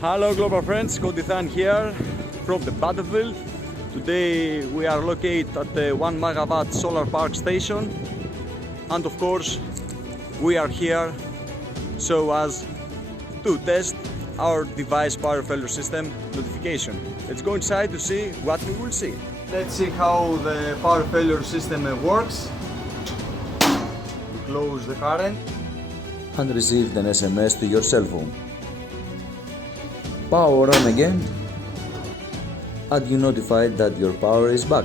Hello global friends, Kodithan here from the battlefield. Today we are located at the 1 megawatt solar park station, and of course we are here so as to test our device power failure system notification. Let's go inside to see what we will see. Let's see how the power failure system works. We close the current and received an SMS to your cell phone. Power on again, and you notified that your power is back.